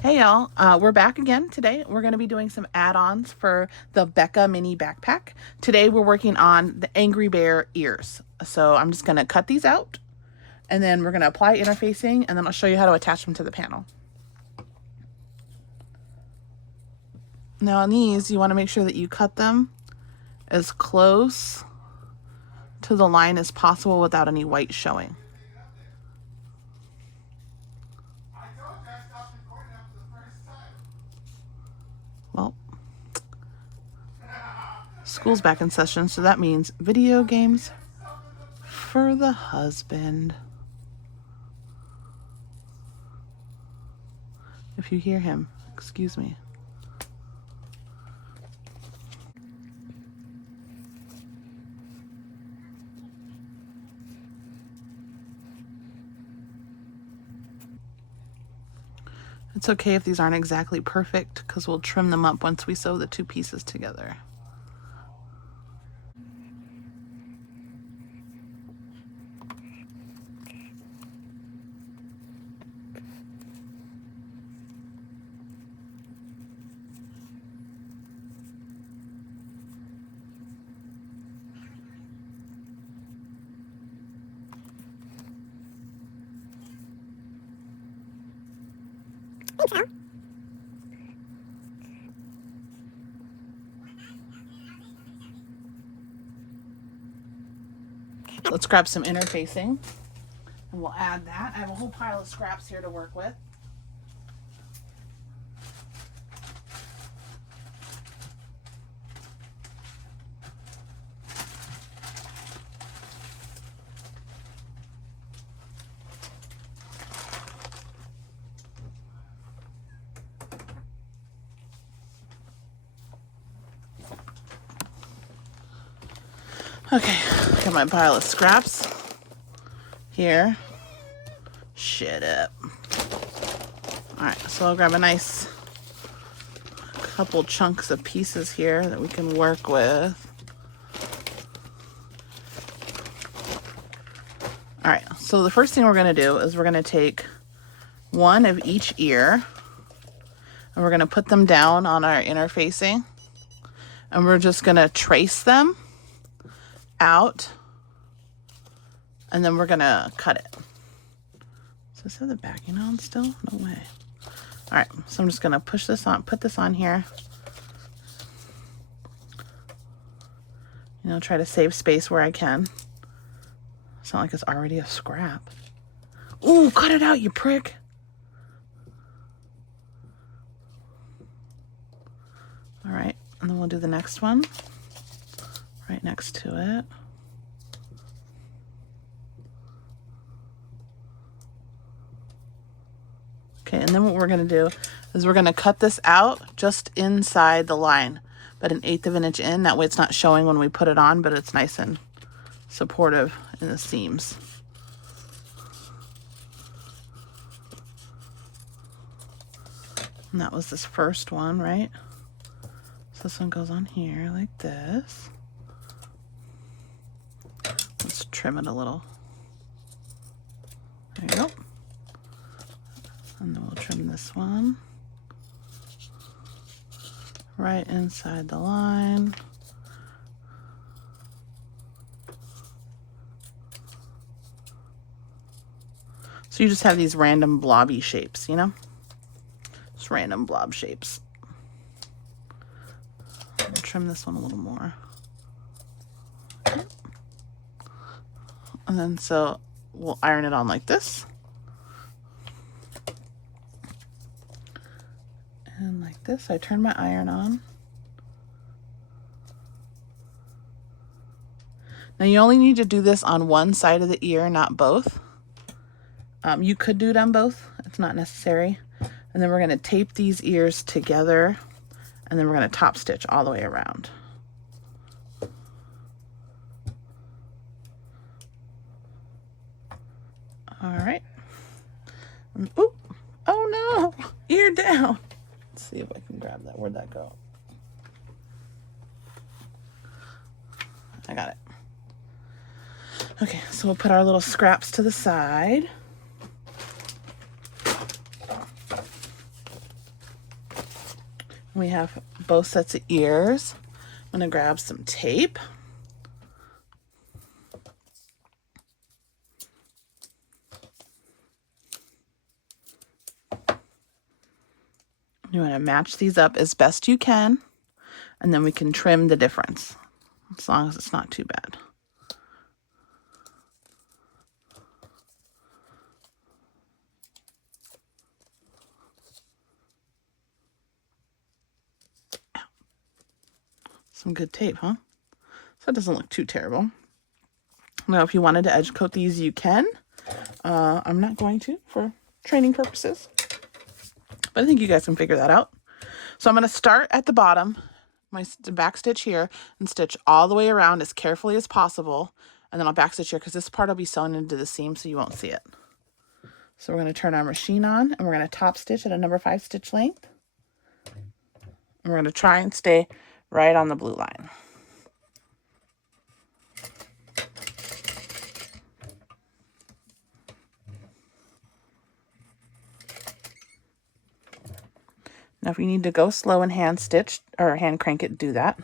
Hey y'all, we're back again today. We're going to be doing some add-ons for the Becca mini backpack. Today we're working on the Angry Bear ears. So I'm just going to cut these out and then we're going to apply interfacing and then I'll show you how to attach them to the panel. Now on these, you want to make sure that you cut them as close to the line as possible without any white showing. Well, school's back in session, so that means video games for the husband. If you hear him, excuse me. It's okay if these aren't exactly perfect because we'll trim them up once we sew the two pieces together. Let's grab some interfacing and we'll add that. I have a whole pile of scraps here to work with. Okay, got my pile of scraps here. Shit up. Alright, so I'll grab a nice couple chunks of pieces here that we can work with. Alright, so the first thing we're going to do is we're going to take one of each ear and we're going to put them down on our interfacing and we're just going to trace them out and then we're gonna cut it. So is the backing on still? No way. All right, so I'm just gonna push this on, put this on here. You know, try to save space where I can. It's not like it's already a scrap. Ooh, cut it out, you prick. All right, and then we'll do the next one right next to it. Okay, and then what we're going to do is we're going to cut this out just inside the line, but 1/8 of an inch in. That way it's not showing when we put it on, but it's nice and supportive in the seams. And that was this first one, right? So this one goes on here like this. Let's trim it a little. There you go. And then we'll trim this one right inside the line. So you just have these random blobby shapes, you know? Just random blob shapes. I'll trim this one a little more. And then so we'll iron it on like this. And like this, I turn my iron on. Now you only need to do this on one side of the ear, not both. You could do it on both, it's not necessary. And then we're gonna tape these ears together and then we're gonna top stitch all the way around. All right. Ooh, oh no, ear down. Let's see if I can grab that. Where'd that go? I got it. Okay, so we'll put our little scraps to the side. We have both sets of ears. I'm going to grab some tape. You want to match these up as best you can, and then we can trim the difference, as long as it's not too bad. Some good tape, huh? So it doesn't look too terrible. Now, if you wanted to edge coat these, you can. I'm not going to for training purposes, but I think you guys can figure that out. So I'm going to start at the bottom, my back stitch here, and stitch all the way around as carefully as possible. And then I'll back stitch here because this part will be sewn into the seam so you won't see it. So we're going to turn our machine on and we're going to top stitch at a number 5 stitch length. And we're going to try and stay right on the blue line. Now, if you need to go slow and hand stitch or hand crank it, do that.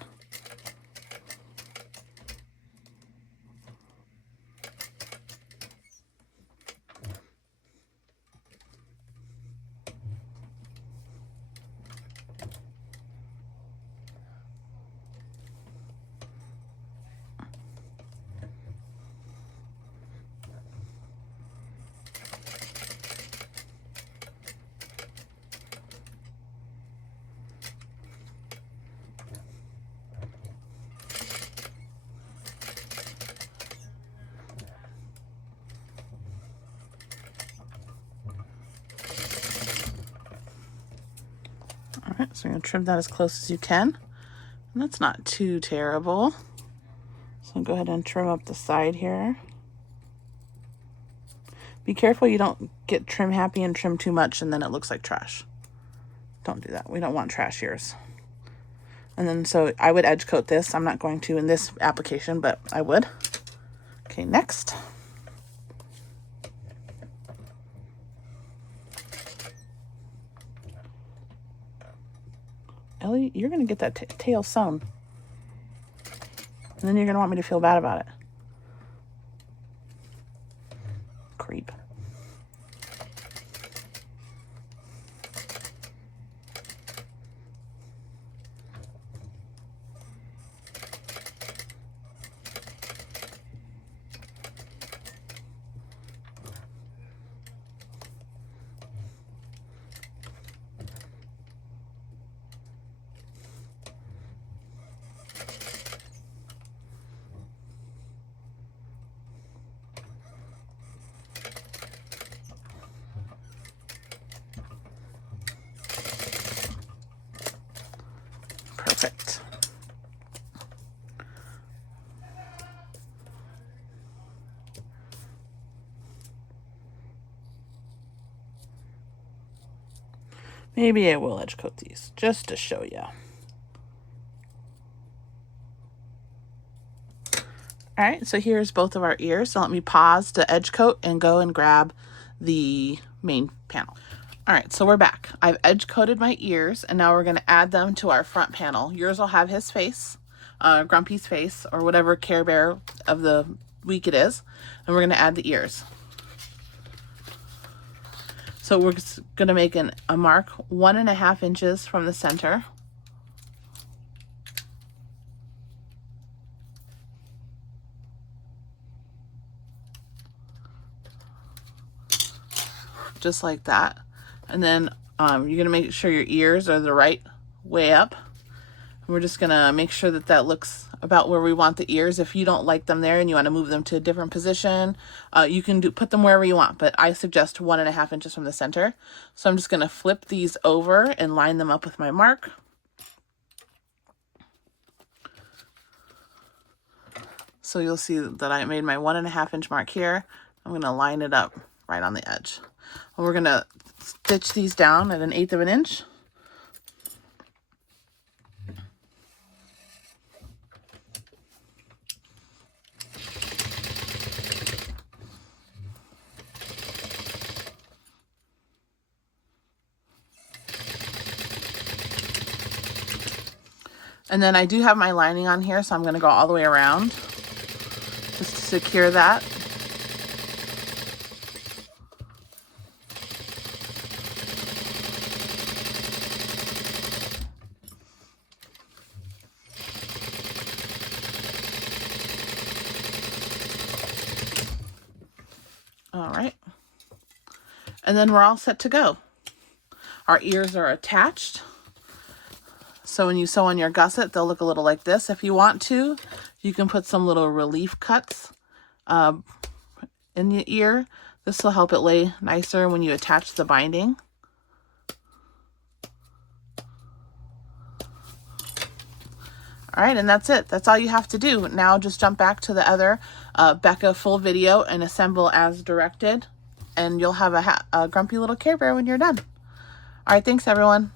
All right, so you're going to trim that as close as you can. And that's not too terrible. So go ahead and trim up the side here. Be careful you don't get trim happy and trim too much and then it looks like trash. Don't do that. We don't want trash ears. And then so I would edge coat this. I'm not going to in this application, but I would. Okay, next. Ellie, you're going to get that tail sewn. And then you're going to want me to feel bad about it. Creep. Perfect. Maybe I will edge coat these just to show you. All right, so here's both of our ears. So let me pause to edge coat and go and grab the main panel. All right, so we're back. I've edge coated my ears and now we're going to add them to our front panel. Yours will have his face, Grumpy's face, or whatever Care Bear of the week it is. And we're going to add the ears. So we're going to make a mark 1.5 inches from the center. Just like that. And then you're going to make sure your ears are the right way up. And we're just going to make sure that that looks about where we want the ears. If you don't like them there and you want to move them to a different position, you can put them wherever you want, but I suggest 1.5 inches from the center. So I'm just going to flip these over and line them up with my mark. So you'll see that I made my 1.5 inch mark here. I'm going to line it up right on the edge. And we're going to stitch these down at 1/8 of an inch. And then I do have my lining on here, so I'm going to go all the way around just to secure that. All right. And then we're all set to go. Our ears are attached. So when you sew on your gusset, they'll look a little like this. If you want to, you can put some little relief cuts in the ear. This will help it lay nicer when you attach the binding. All right, and that's it. That's all you have to do. Now just jump back to the other Becca full video and assemble as directed, and you'll have a grumpy little Care Bear when you're done. All right, thanks everyone.